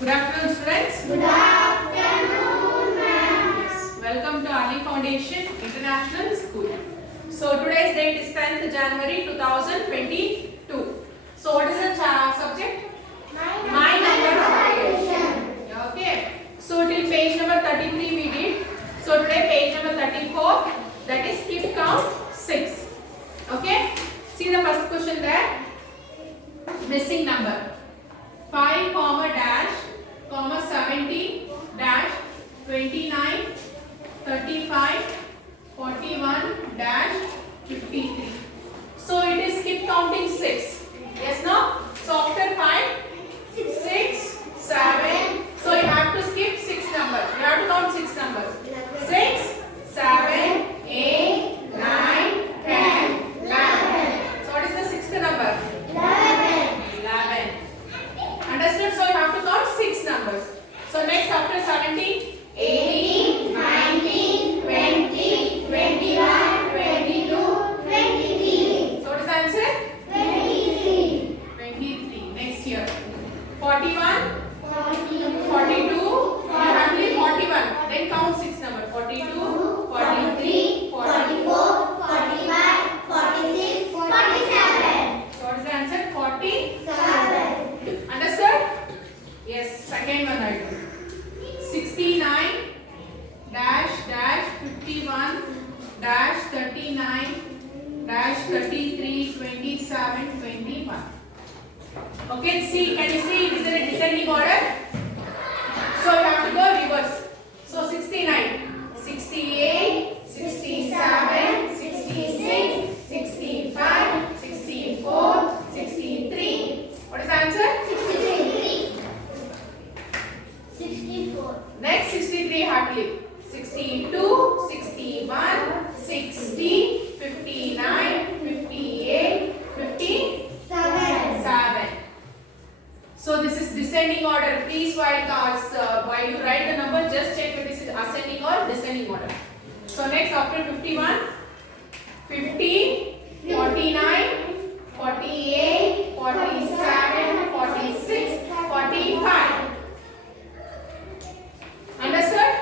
Good afternoon, students. Good afternoon, ma'am. Yes, welcome to Ali Foundation International School. So today's date is 10th January 2022. So what is the subject? My number operation. Okay. So till page number 33 we did. So today page number 34, that is skip count 6. Okay. See the first question there. Missing number 5 comma dash comma 70 dash 29 35 41 dash 53. So it is skip counting 6. Yes, no? So after 5 6 7, so you have to skip 6 numbers. You have to count 6 numbers. 6 7 8 9 10 11. So what is the sixth number? 11. Understood? So you have to count 6 numbers. So next after 70, 18, 19, 20, 21, 22, 23. So what is the answer? 23. 23. Next year. 41, 42. You have to leave 41. Then count 6 numbers. 42, 43, 44. 45, 46, 47. So what is the answer? 40. 7. Understood? Yes. Second one I do. 69 dash dash 51 dash 39 dash 33 27 21. Okay, see, can you see it is in a descending order? So you have to go reverse. So 69, 68, 67, 66, 65, 64, 63. What is the answer? 63. 64. Next 63 happily. 62, 61, 60, 59, 58, 57. So this is descending order. Please while you write the number, just check if this is ascending or descending order. So next after 51, 50, 49, 48, 47, 46, 45. Understood?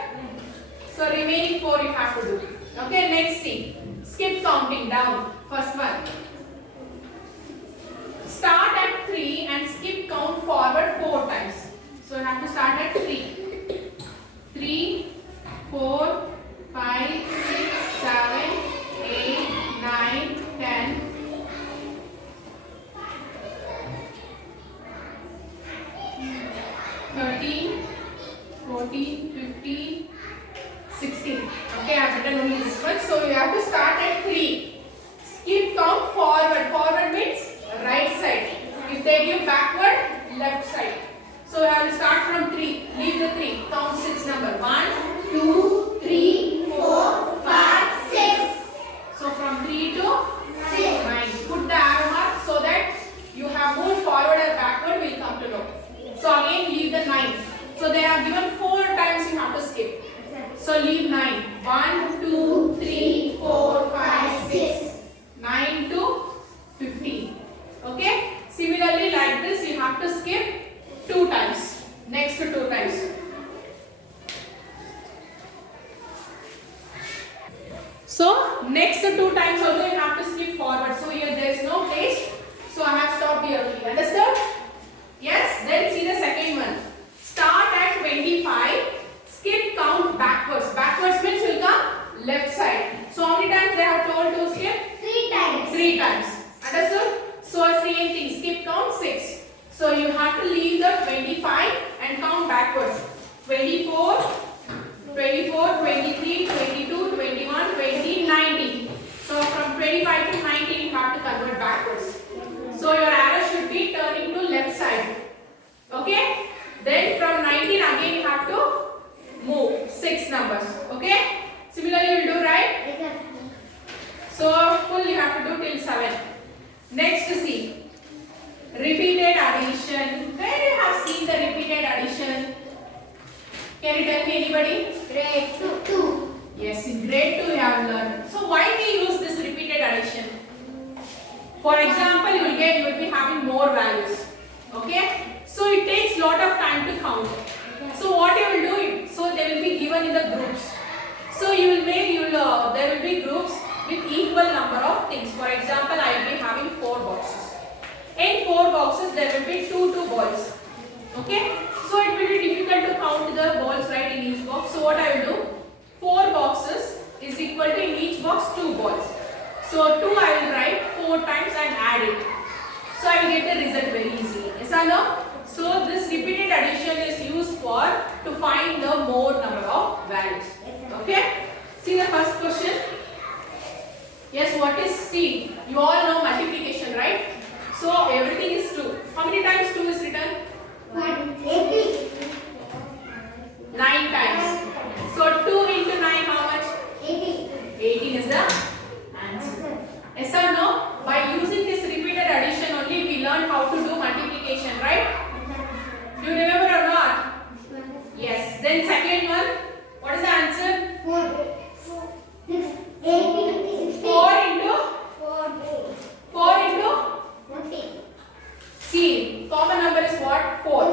So remaining 4 you have to do. Okay, next thing. Skip counting down. First one. Start at 3 and skip count forward 4 times. So you have to start at 3. 3, 4, 5, 6, 7, 8, 9, 10. 13, 14, 15, 16. Okay, I have written only this one. So you have to start at 3. Skip count forward. Forward means right side. If they give backward, left side. So you have to start from 3. Leave the 3. Count 6 number. 1, 2, 3, 4, 5, 6. So from 3 to 9. Put the arrow mark so that you have moved forward or backward, will come to know. So again leave the 9. So they have given 4 times you have to skip. So leave 9. 1, 2, 3, 4, 5, 6. 9 to 15. Okay. Similarly like this you have to skip 2 times. Next to 2 times. So next to 2 times also you have to skip forward. So here there is no place. So I have stopped here only. Understood? Yes. Then see the second one. Start at 25. Skip count backwards. Backwards means will come left side. So how many times they have told to skip? 3 times. 3 times. Understood? So same thing. Skip count 6. So you have to leave the 25 and count backwards. 24, 24, 23, 22, 21, 20, 19. So from 25 to 19 you have to convert backwards. So your arrow should be turning to left side. Okay? Then from 19 again you have to move 6 numbers. Okay? Similarly you will do, right? So full you have to do till 7. Next see. Repeated addition. Where you have seen the repeated addition? Can you tell me anybody? Grade 2. Yes, in grade 2 you have learned. So why we use this repeated addition? For example, you will be having more values. Okay? So it takes lot of time to count. So what you will do, so they will be given in the groups. So you will make, there will be groups with equal number of things. For example, I will be having 4 boxes. In 4 boxes there will be 2 balls. Okay? So it will be difficult to count the balls right in each box. So what I will do, 4 boxes is equal to in each box 2 balls. So 2 I will write 4 times and add it. So I will get the result very easily. Yes or no? So this repeated addition is used for to find the more number of values. Okay? See the first question. Yes, what is C? You all know multiplication, right? So everything is 2. How many times 2 is written? 80. 9 times. So 2 into 9 how much? 80. 18 is the answer. Yes or no? By using this repeated addition only we learn how to do multiplication, right? Do you remember or not? Yes. Then second one, what is the answer? 4. 80. 4 into 4 into 40. C. Common number is what? 4.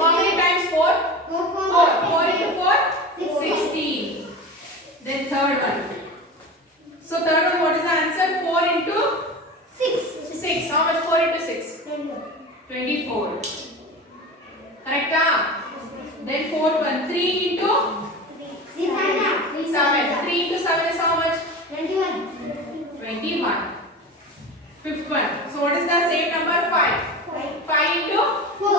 How many times 4? 4. 4 into 4? 16. Then third one. So third one, what is the answer? 4 into 6. 6. How much? 4 into 6? 24. Correct? Then fourth one, 3 into 7. 3 into 7 is how much? 21. Fifth one. So what is the same number? 5. 5 into 4.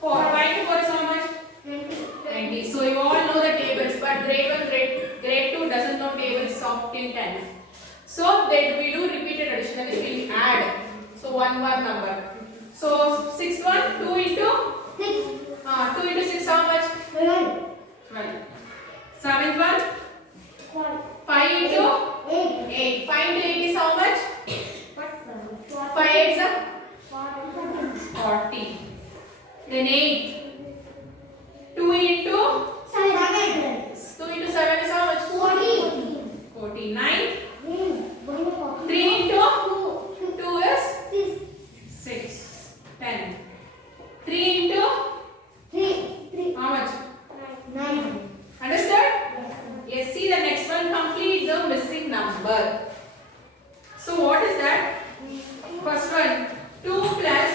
5 into 4 is how much? 20. So you all know the tables, but grade 1, grade 2 doesn't know tables of till 10. So that we do repeated addition, that is we add. So one more number. So sixth one, 2 into 2 into 6 how much? 12. Seventh one, 5 into 8. 5 into 8 is how much? 5 8 is 40. Then 8. 2 into 7 is how much? 49. 3 into 2 is 6. 10. 3 into how much? 9. Understood? Yes, see the next one, complete the missing number. So what is that? First one, 2 plus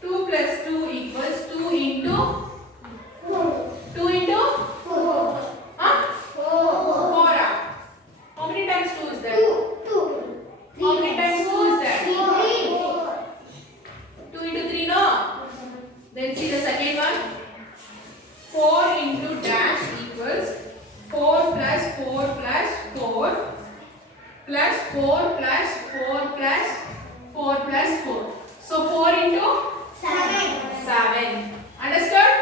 2 equals 2 into 2 into 4. How many times 2 is there? How many times 2 is there? 2 into 3, no? Then see the second one. 4 into dash equals 4 plus 4 plus 4 plus 4 plus 4 plus 4 plus 4. So 4 into 7. Understood?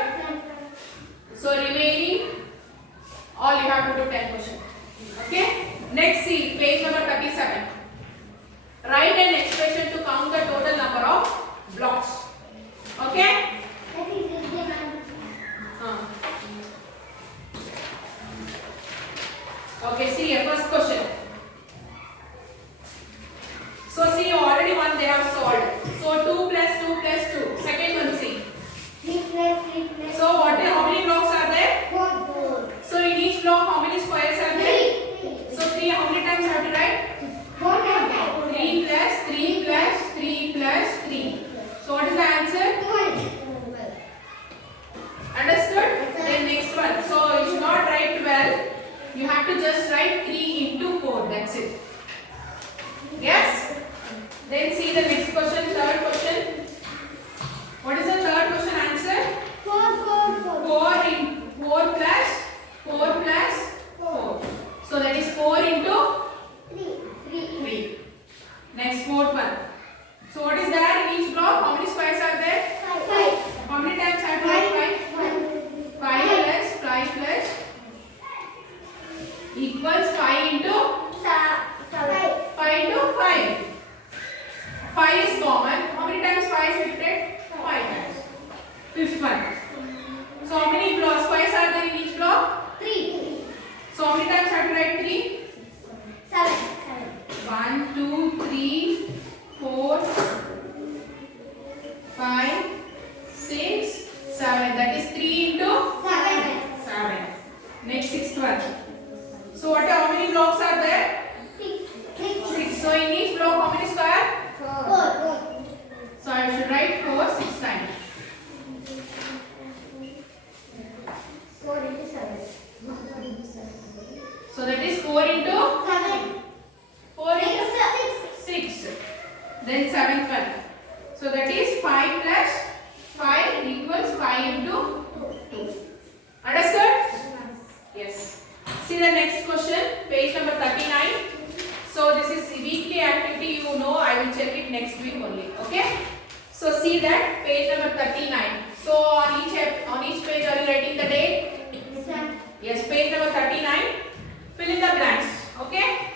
So remaining, all you have to do 10 questions. Okay? Next, see page number 37. Write an expression to count the total number of blocks. Okay? Okay, see here, first question. So see, already one they have solved. So 2 plus 2 plus 2. Second one, see. So how many blocks are there? So in each block, how many squares are there? So 3, how many times have to write? 3 plus 3 plus 3 plus 3. So what is the answer? Understood? Then next one. So you should not write 12. You have to just write 3 into 4. That's it. Yes? Then see the next question, third question. What is the third question answer? 4 in 4 plus 4. So that is 4 into 3. Next fourth one. So what is there in each block? How many squares are there? 5. How many times have to write 5? 5 plus 5 plus equals 5 into 5 into 5. 5 is common. How many times 5 is repeated? 5 times. Fifth one. So how many squares are there in each block? 3. So how many times have to write 3? 7. 1, 2, 3, 4, 5, 6, 7. That write 4 6 times. 4 into 7. So that is 4 into 7. 4 into 6. Then 7th one. So that is 5 plus 5 equals 5 into 2. Understood? Yes. See the next question, page number 39. So this is weekly activity, you know, I will check it next week only. Okay? So see that page number 39. So on each page are you writing the date? Yes, page number 39. Fill in the blanks. Okay?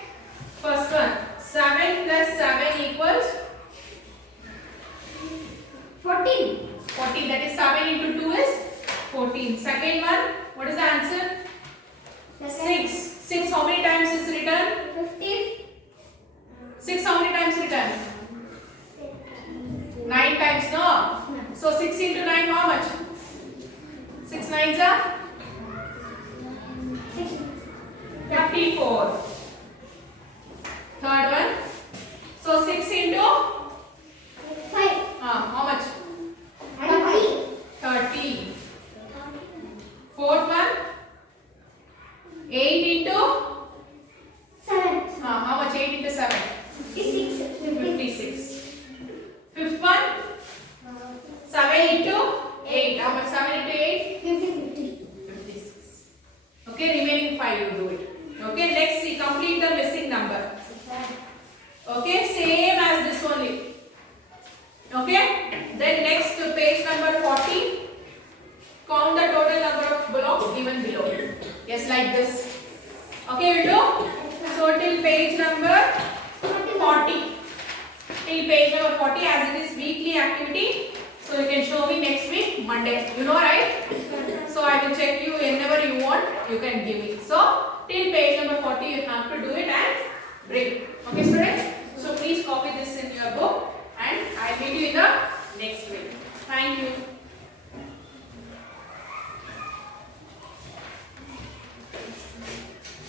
First one, 7 plus 7 equals 14. 14. That is 7 into 2 is 14. Second one, what is the answer? 6. 6 how many times is written? 15. 6 how many times written? 9 times, no? So 6 into 9 how much? 6 nines are 54. Third one. So 6 into 5. how much? 30. Fourth one. 8 into 7. how much? 8 into 7. 56. 56. Fifth one. 7 into 8. How much? 7 into 8? 50. 56. Okay, remaining 5 you do it. Okay, next see, complete the missing number. Okay, same as this only. Okay, then next page number 40. Count the total number of blocks given below. Yes, like this. Okay, we'll do. So till page number 40. Till page number 40 as it is weekly activity. So you can show me next week, Monday. You know, right? So I will check you whenever you want, you can give me. So till page number 40 you have to do it and bring. Okay, students? So please copy this in your book.